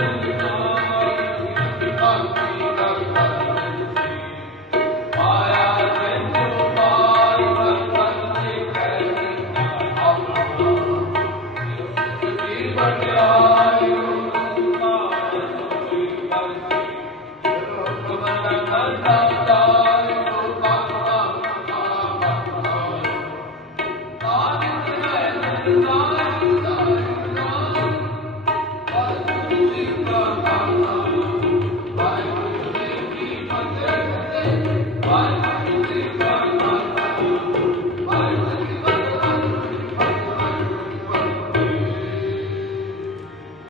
Thank yeah. you. Thank you.